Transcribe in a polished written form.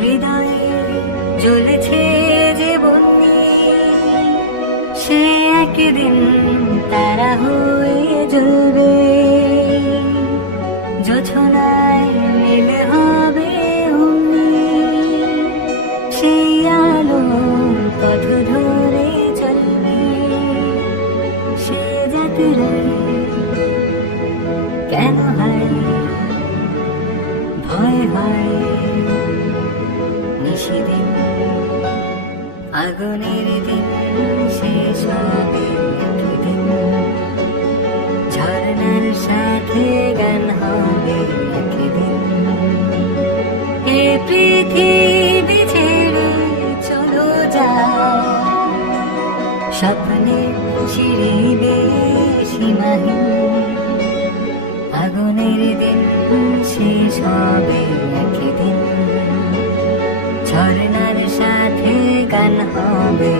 হৃদয়ে জ্বলেছে যে বন্যি, সে একদিন তারা হয়ে জ্বলবে। জোছনায় মিল হবে অমনি, সেই আলো পথ ধরে চলবে। সে যাত্রায় কেন হয় ভয় হয় নিশিদিন, আগুনের দিন শেষ হবে একদিন। ঝর্ণার সাথে গান হবে একদিন। এ পৃথিবী ছেড়ে চলো যাও, স্বপ্নের সিঁড়ি বেয়ে সীমাহীন। আগুনের দিন শেষ হবে একদিন, ঝর্ণার সাথে গান হবে।